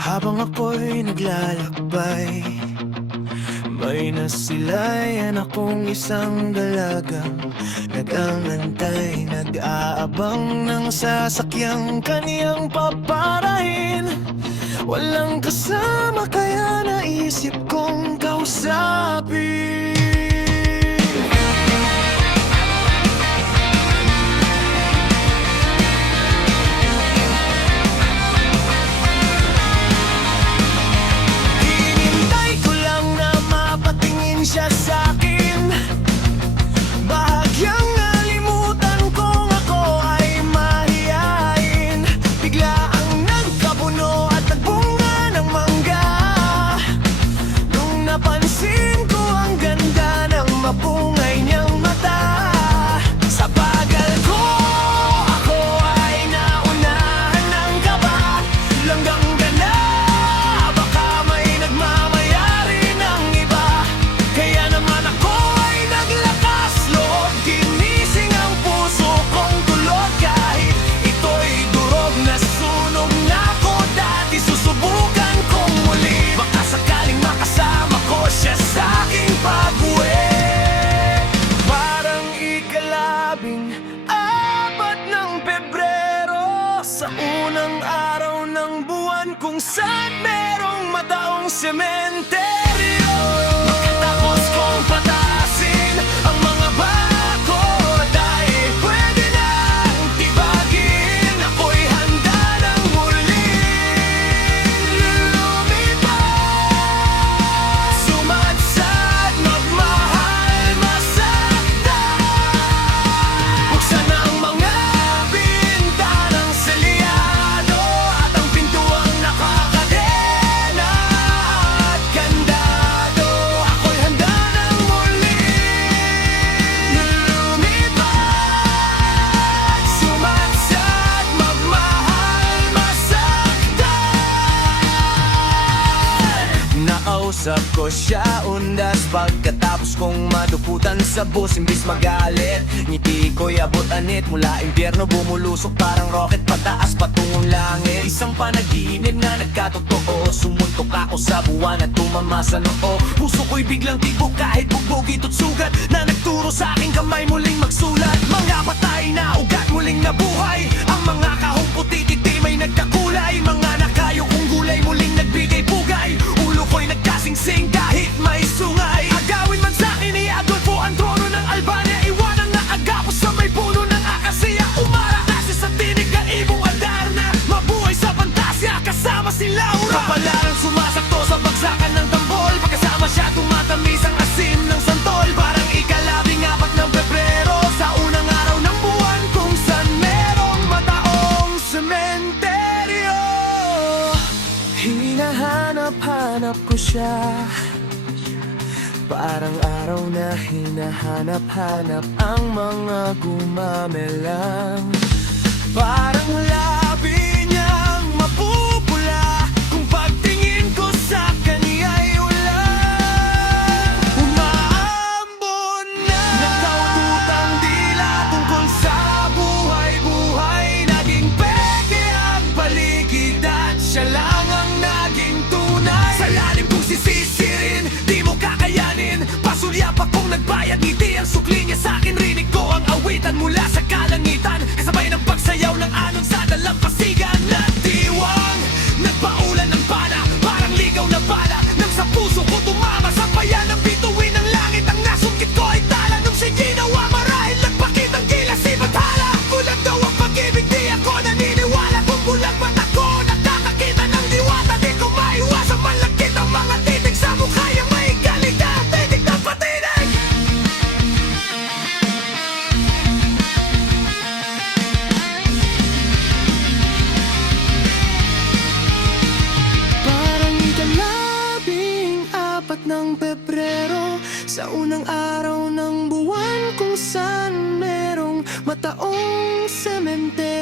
Habang ako'y naglalakbay, may nasilayan akong isang dalagang nag-aangantay, nag-aabang ng sasakyang kaniyang paparahin. Walang kasama kaya naisip kong kausapin. Hinintay ko lang na mapatingin siya sa'kin, bahagyang nalimutan kong ako ay mahiyain. Bigla ang nagkabuno at nagbunga ng mangga, nung napansin ko ang ganda ng mapungay niyang mata. Sa bagal ko, ako ay naunahan ng kaba, langgang gana, baka may nagmamayari ng iba. Kaya naman ako ay naglakas loob, ginising ang puso kong tulog. Kahit ito'y durog na sunog na ako dati, susubukan kong muli, baka sakaling makasama ko siya sa aking pag-uwi. Parang ikalabing-apat ng Pebrero, sa unang araw ng buwan kung saan merong mataong sementeryo. Matapos kong patasin ang mga bako, dahil pwede nang tibagin, ako'y handa ng muling lumipad, sumadsad, magmahal, masaktan. Buksan ang mga bintanang selyado at ang pintuang nakakadena at kandado. Ako'y handa ng muling lumipad, sumadsad, magmahal, masaktan. Nakausap ko siya undas pagkatapos kong maduputan sa bus. Imbis magalit, ngiti ko'y abot anit, mula impyerno bumulusok parang rocket pataas patungong langit. Isang panaginip na nagkatotoo, sumuntok ako sa buwan at tumama sa noo. Puso ko'y biglang tibok kahit bugbog ito't sugat, na nagturo sa aking kamay muling magsulat. Mga patay na ugat muling nabuhay, ang mga kahong puti titi may nagkakulay. Mga nakayo kong gulay muling nagbigay pugay, ulo ko'y nagkasingsing kahit may sungay. Agawin man sa'kin ni Adolfo ang trono ng Albania, iwanan na agapo sa may puno ng akasya. Umara kasi sa tinig ng ibong Adarna, mabuhay sa pantasya kasama si Laura. Kapalarang sumasakto sa bagsakan ng tambol, pagkasama siya tumatamis ang asim ng santol. Parang ikalabing-apat ng Pebrero, sa unang araw ng buwan kung saan merong mataong sementeryo. Hinahanap-hanap ko siya, parang araw na hinahanap-hanap ang mga gumamelang. Parang labi niyang mapupula, kung pagtingin ko sa kaniya'y ulan. Umaambon na nakaututang dila tungkol sa buhay-buhay, naging peke ang paligid at siya lang ang naging tunay. Sa lalim kong sisisirin, di mo kakayanin, pasulyap akong nagbayad, ngiti ang sukli niya sa'kin. Rinig ko ang awitan mula sa kalangitan, kasabay ng pagsayaw ng alon sa dalampasigan. Nagdiwang, nagpaulan ng bala, parang ligaw na bala, nang sa puso ko tumama sa bayan ng bituin ng langit. Ang nasungkit ko ay tala, nung siya ginawa marahil nagpakit ang gilas si Bathala. Kulang daw ang pag-ibig, di ako naniniwala, kung bulag mata ko nakakakita ng diwata. Di ko maiwasang malagkit ang mga titig sa mukha yung may galit na titig na patinig. Parang ikalabing-apat ng Pebrero, sa unang araw ng buwan kung saan merong mataong sementeryo.